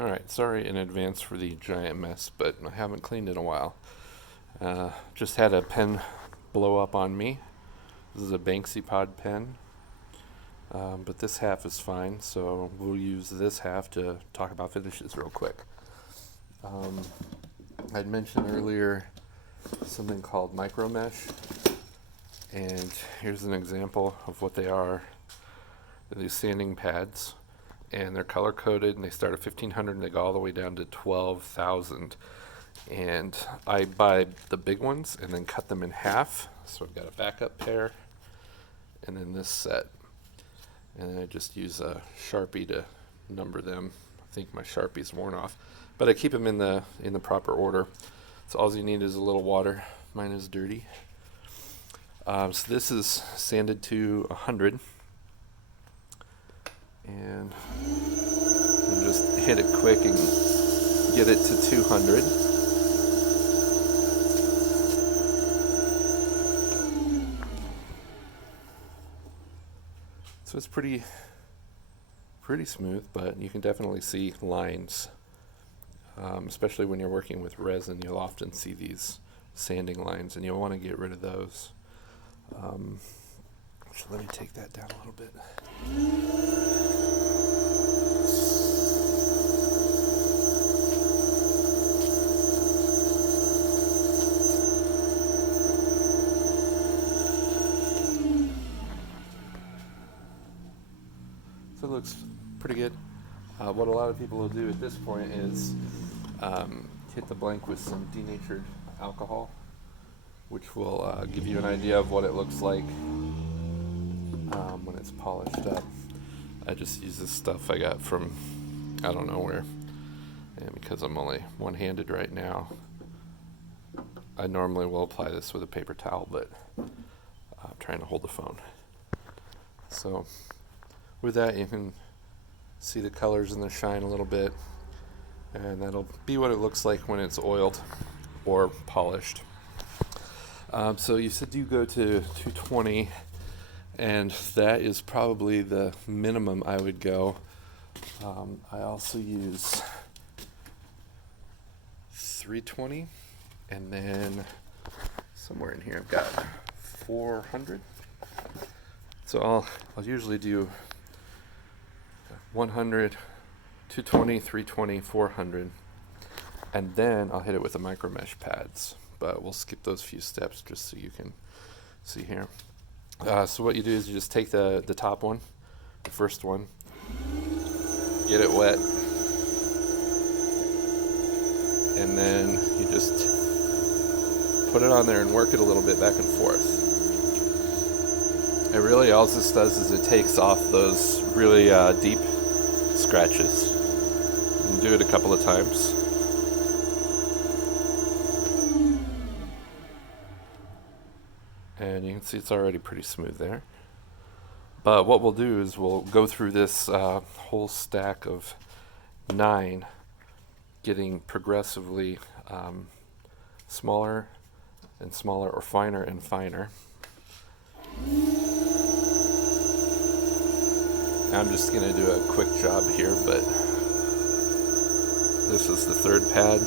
Alright, sorry in advance for the giant mess, but I haven't cleaned in a while. Just had a pen blow up on me. This is a Banksy Pod pen, but this half is fine, so we'll use this half to talk about finishes real quick. I'd mentioned earlier something called micro mesh, and here's an example of what they are. They're these sanding pads, and they're color coded, and they start at 1500 and they go all the way down to 12,000. And I buy the big ones and then cut them in half. So I've got a backup pair and then this set. And then I just use a Sharpie to number them. I think my Sharpie's worn off, but I keep them in the proper order. So all you need is a little water. Mine is dirty. So this is sanded to 100. And just hit it quick and get it to 200. So it's pretty smooth, but you can definitely see lines, especially when you're working with resin. You'll often see these sanding lines, and you'll want to get rid of those. So let me take that down a little bit. So it looks pretty good. What a lot of people will do at this point is hit the blank with some denatured alcohol, which will give you an idea of what it looks like when it's polished up. I just use this stuff I got from I don't know where, and because I'm only one-handed right now, I normally will apply this with a paper towel, but I'm trying to hold the phone. So with that, you can see the colors and the shine a little bit, and that'll be what it looks like when it's oiled or polished. So you said you go to 220, and that is probably the minimum I would go. I also use 320, and then somewhere in here I've got 400. So I'll usually do 100, 220, 320, 400, and then I'll hit it with the micro mesh pads, but we'll skip those few steps just so you can see here. So what you do is you just take the top one, the first one, get it wet, and then you just put it on there and work it a little bit back and forth. And really all this does is it takes off those really deep scratches. And do it a couple of times. And you can see it's already pretty smooth there. But what we'll do is we'll go through this whole stack of 9, getting progressively smaller and smaller, or finer and finer. I'm just going to do a quick job here, but this is the third pad.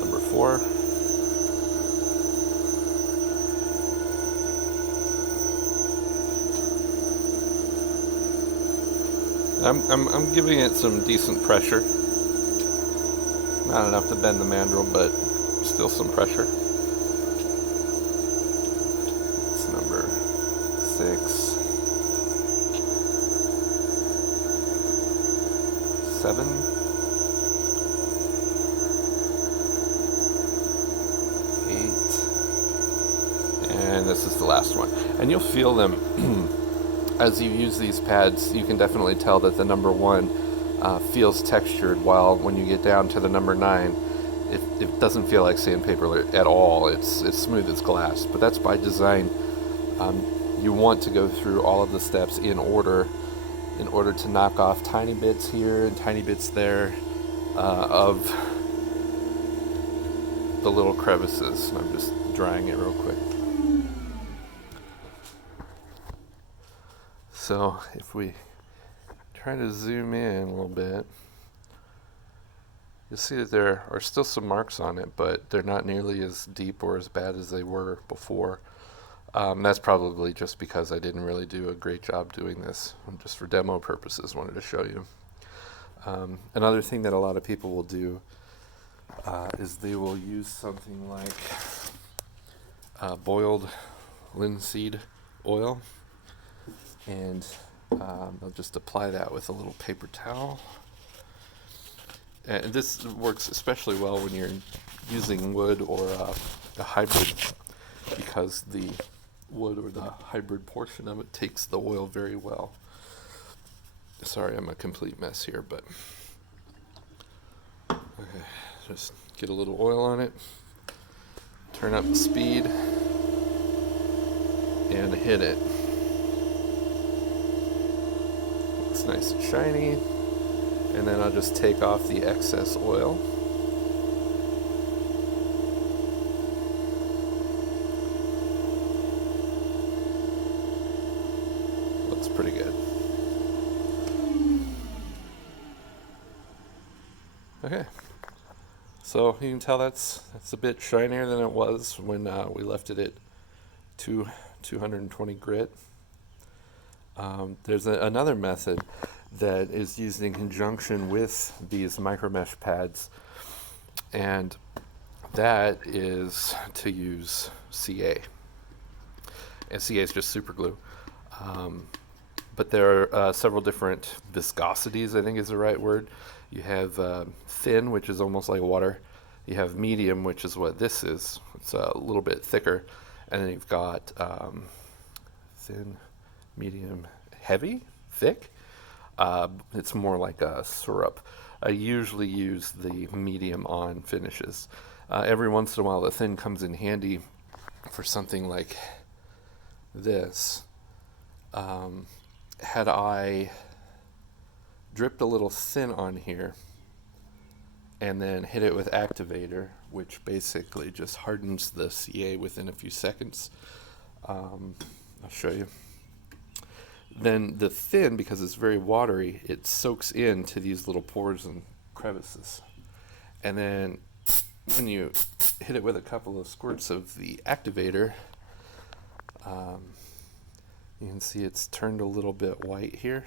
Number 4. I'm giving it some decent pressure. Not enough to bend the mandrel, but still some pressure. Number 6, 7, 8, and this is the last one. And you'll feel them as you use these pads. You can definitely tell that the number 1 feels textured, while when you get down to the number 9, it doesn't feel like sandpaper at all. It's smooth as glass, but that's by design. You want to go through all of the steps in order to knock off tiny bits here and tiny bits there of the little crevices. I'm just drying it real quick. So if we try to zoom in a little bit, you'll see that there are still some marks on it, but they're not nearly as deep or as bad as they were before. That's probably just because I didn't really do a great job doing this. Just for demo purposes, wanted to show you. Another thing that a lot of people will do is they will use something like boiled linseed oil, and they'll just apply that with a little paper towel. And this works especially well when you're using wood or a hybrid, because the wood or the hybrid portion of it takes the oil very well. Sorry, I'm a complete mess here, but okay, just get a little oil on it, turn up the speed, and hit it. Looks nice and shiny, and then I'll just take off the excess oil. Looks pretty good. Okay, so you can tell that's a bit shinier than it was when we left it at 220 grit. There's another method that is used in conjunction with these micromesh pads, and that is to use CA. And CA is just super glue. But there are several different viscosities, I think is the right word. You have thin, which is almost like water. You have medium, which is what this is. It's a little bit thicker. And then you've got thin, medium, heavy, thick. It's more like a syrup. I usually use the medium on finishes. Every once in a while, the thin comes in handy for something like this. Had I dripped a little thin on here and then hit it with activator, which basically just hardens the CA within a few seconds, I'll show you. Then the thin, because it's very watery, it soaks into these little pores and crevices. And then when you hit it with a couple of squirts of the activator, you can see it's turned a little bit white here.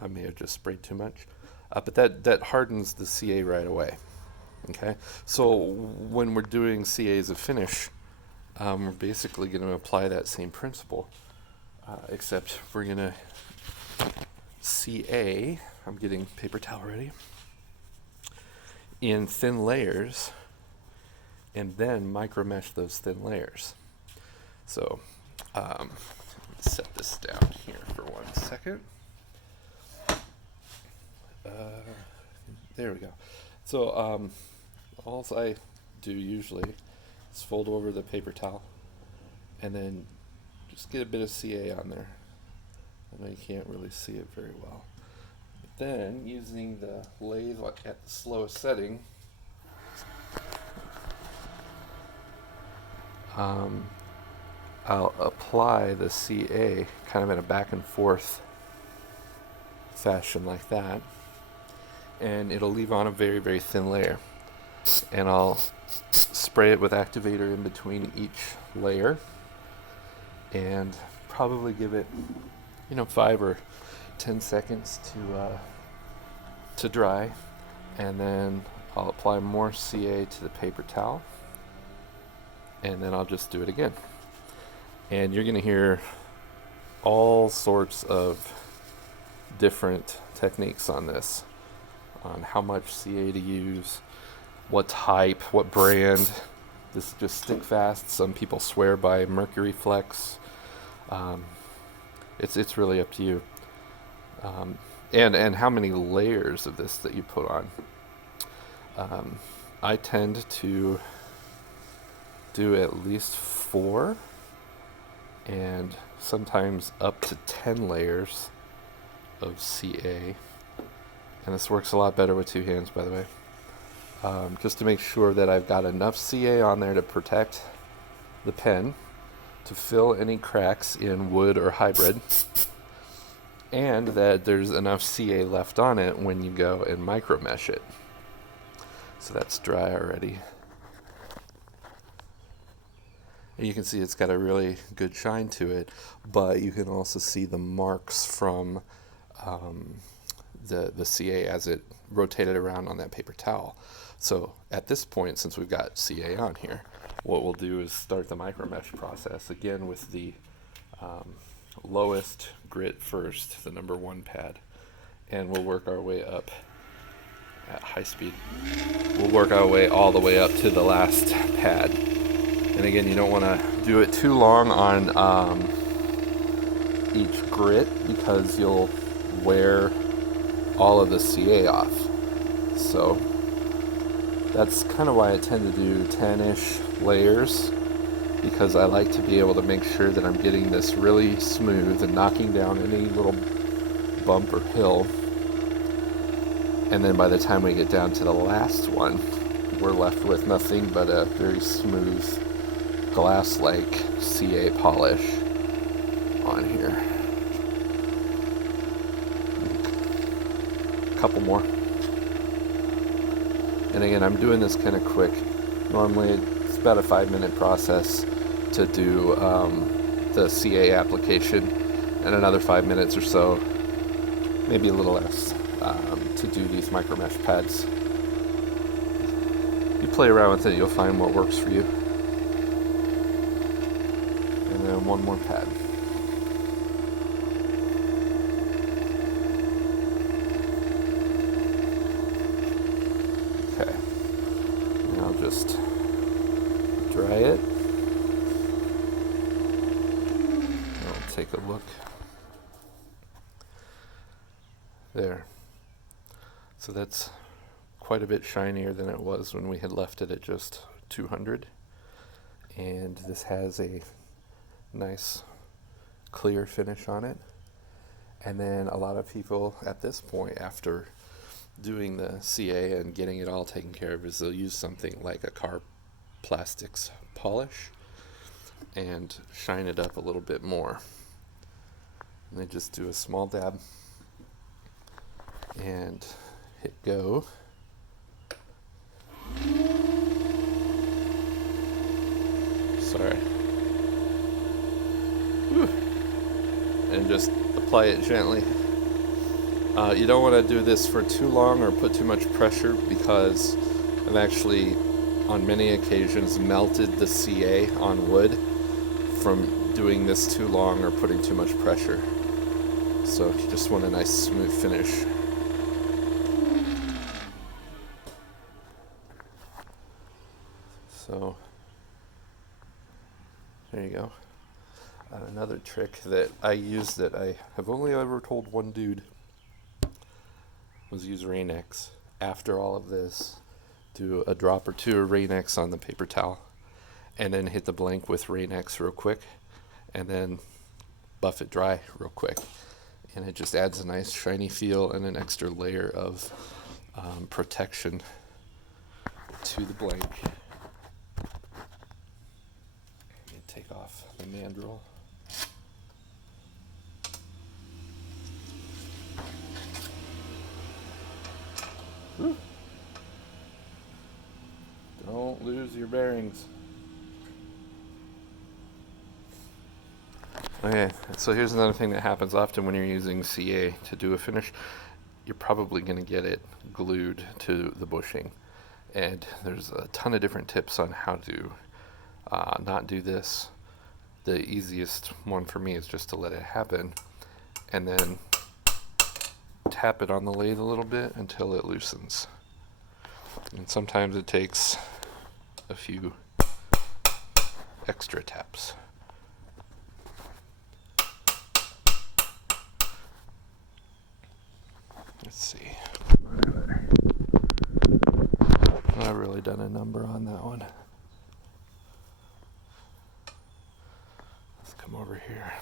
I may have just sprayed too much. But that hardens the CA right away. Okay, so when we're doing CA as a finish, we're basically going to apply that same principle, except we're going to CA, I'm getting paper towel ready, in thin layers, and then micromesh those thin layers. So let's set this down here for 1 second. There we go. So all I do usually is fold over the paper towel and then just get a bit of CA on there. I know you can't really see it very well. But then, using the lathe at the slowest setting, I'll apply the CA kind of in a back and forth fashion like that, and it'll leave on a very, very thin layer. And I'll spray it with activator in between each layer and probably give it 5 or 10 seconds to dry, and then I'll apply more CA to the paper towel, and then I'll just do it again. And you're going to hear all sorts of different techniques on this, on how much CA to use, what type, what brand. This is just stick fast. Some people swear by Mercury Flex. It's really up to you. And how many layers of this that you put on. I tend to do at least 4 and sometimes up to 10 layers of CA. And this works a lot better with 2 hands, by the way. Just to make sure that I've got enough CA on there to protect the pen, to fill any cracks in wood or hybrid, and that there's enough CA left on it when you go and micro mesh it. So that's dry already. And you can see it's got a really good shine to it, but you can also see the marks from the CA as it rotated around on that paper towel. So at this point, since we've got CA on here, what we'll do is start the micro mesh process again with the lowest grit first, the number 1 pad, and we'll work our way up at high speed. We'll work our way all the way up to the last pad. And again, you don't want to do it too long on each grit because you'll wear all of the CA off. So that's kind of why I tend to do 10-ish layers, because I like to be able to make sure that I'm getting this really smooth and knocking down any little bump or hill. And then by the time we get down to the last one, we're left with nothing but a very smooth glass-like CA polish on here. A couple more. And again, I'm doing this kind of quick. Normally it's about a 5-minute process to do the CA application, and another 5 minutes or so, maybe a little less, to do these micro mesh pads. You play around with it, you'll find what works for you. And then one more pad. Okay. And I'll just dry it. I'll take a look. There. So that's quite a bit shinier than it was when we had left it at just 200. And this has a nice clear finish on it. And then a lot of people at this point, after doing the CA and getting it all taken care of, is they'll use something like a car plastics polish and shine it up a little bit more. And they just do a small dab and hit go. Sorry. Whew. And just apply it gently. You don't want to do this for too long or put too much pressure, because I've actually on many occasions melted the CA on wood from doing this too long or putting too much pressure. So you just want a nice smooth finish. So there you go. Another trick that I use that I have only ever told one dude was use Rain-X. After all of this, do a drop or two of Rain-X on the paper towel, and then hit the blank with Rain-X real quick, and then buff it dry real quick. And it just adds a nice shiny feel and an extra layer of protection to the blank. Take off the mandrel. Whew. Don't lose your bearings. Okay, so here's another thing that happens often when you're using CA to do a finish. You're probably going to get it glued to the bushing. And there's a ton of different tips on how to not do this. The easiest one for me is just to let it happen and then tap it on the lathe a little bit until it loosens. And sometimes it takes a few extra taps. Let's see. I've really done a number on that one. Let's come over here.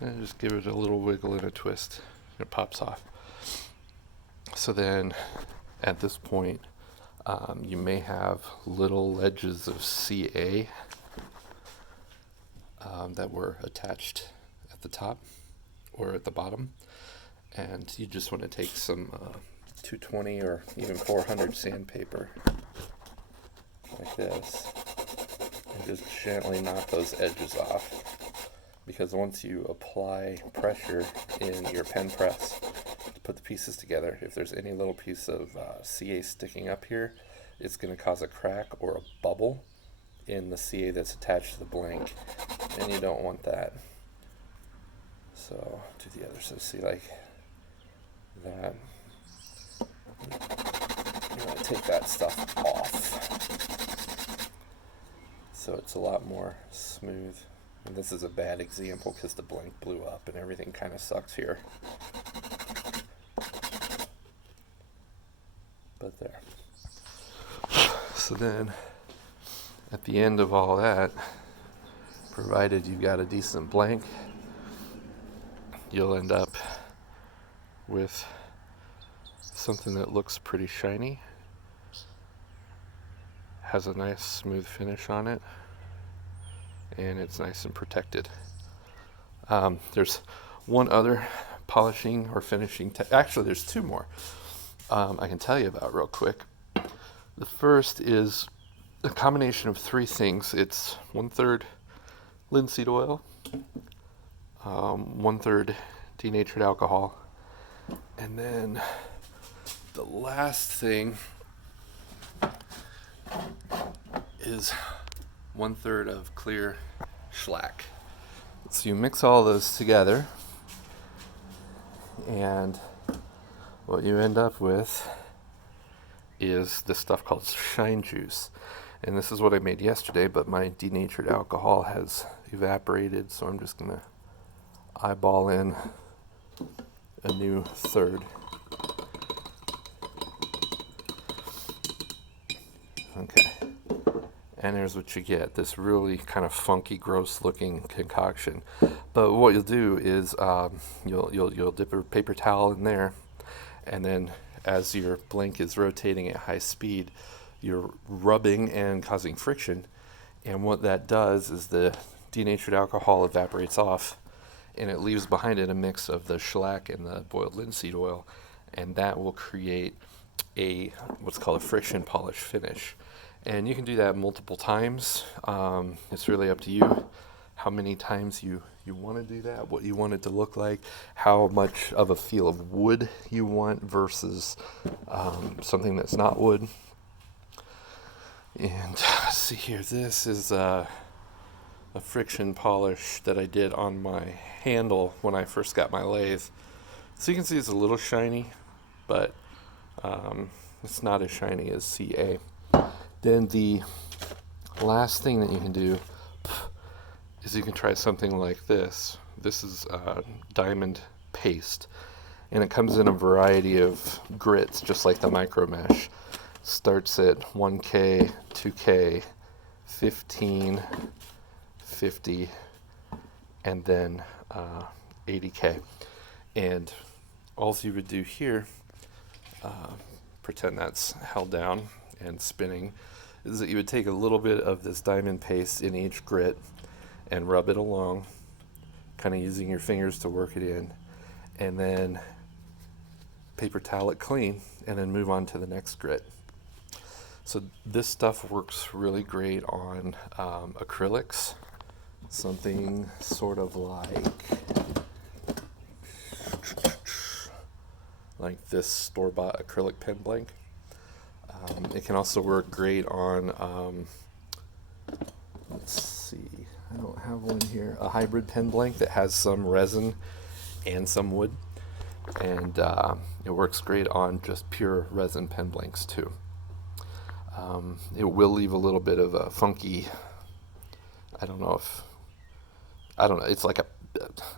And just give it a little wiggle and a twist. It pops off. So then, at this point, You may have little ledges of CA that were attached at the top or at the bottom, and you just want to take some 220 or even 400 sandpaper like this and just gently knock those edges off, because once you apply pressure in your pen press to put the pieces together, if there's any little piece of CA sticking up here, it's going to cause a crack or a bubble in the CA that's attached to the blank, and you don't want that. So do the other side, see, like that. You want to take that stuff off so it's a lot more smooth. And this is a bad example because the blank blew up and everything kind of sucks here. But there. So then at the end of all that, provided you've got a decent blank, you'll end up with something that looks pretty shiny, has a nice smooth finish on it, and it's nice and protected. There's one other polishing or finishing actually there's two more I can tell you about real quick. The first is a combination of three things. It's 1/3 linseed oil, 1/3 denatured alcohol, and then the last thing is 1/3 of clear shellac. So you mix all those together, and what you end up with is this stuff called shine juice. And this is what I made yesterday, but my denatured alcohol has evaporated, so I'm just going to eyeball in a new third. Okay. And there's what you get, this really kind of funky, gross looking concoction. But what you'll do is you'll dip a paper towel in there, and then as your blank is rotating at high speed, you're rubbing and causing friction. And what that does is the denatured alcohol evaporates off, and it leaves behind it a mix of the shellac and the boiled linseed oil, and that will create a what's called a friction polish finish. And you can do that multiple times. It's really up to you how many times you want to do that, what you want it to look like, how much of a feel of wood you want versus something that's not wood. And see here, this is a friction polish that I did on my handle when I first got my lathe. So you can see it's a little shiny, but it's not as shiny as CA. Then the last thing that you can do is you can try something like this. This is diamond paste, and it comes in a variety of grits, just like the micro mesh. Starts at 1K, 2K, 15, 50, and then 80K. And all you would do here, pretend that's held down and spinning, is that you would take a little bit of this diamond paste in each grit and rub it along, kind of using your fingers to work it in, and then paper towel it clean, and then move on to the next grit. So this stuff works really great on acrylics, something sort of like this store-bought acrylic pen blank. It can also work great on, let's see, I don't have one here, a hybrid pen blank that has some resin and some wood. And it works great on just pure resin pen blanks too. It will leave a little bit of a funky,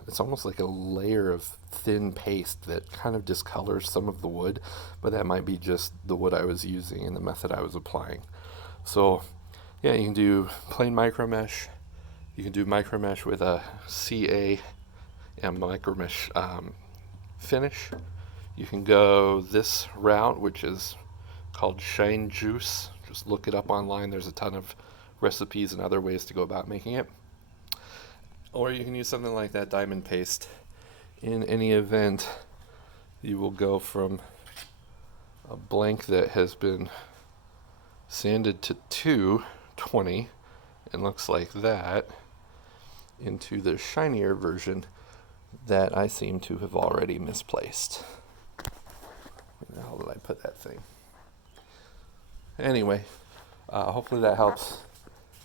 it's almost like a layer of thin paste that kind of discolors some of the wood, but that might be just the wood I was using and the method I was applying. So yeah, you can do plain micro mesh, you can do micro mesh with a CA and micro mesh finish. You can go this route, which is called Shine Juice. Just look it up online. There's a ton of recipes and other ways to go about making it. Or you can use something like that diamond paste. In any event, you will go from a blank that has been sanded to 220 and looks like that into the shinier version that I seem to have already misplaced. Where the hell did I put that thing? Anyway, hopefully that helps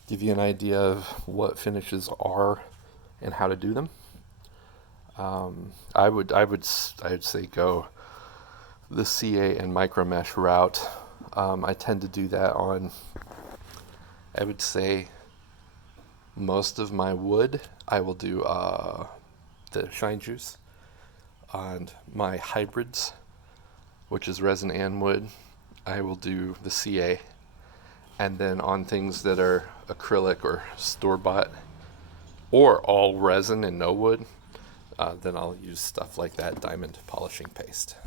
give you an idea of what finishes are and how to do them. I would say go the CA and micromesh route. I tend to do that on, I would say, most of my wood. I will do the Shine Juice. On my hybrids, which is resin and wood, I will do the CA. And then on things that are acrylic or store-bought or all resin and no wood, then I'll use stuff like that diamond polishing paste.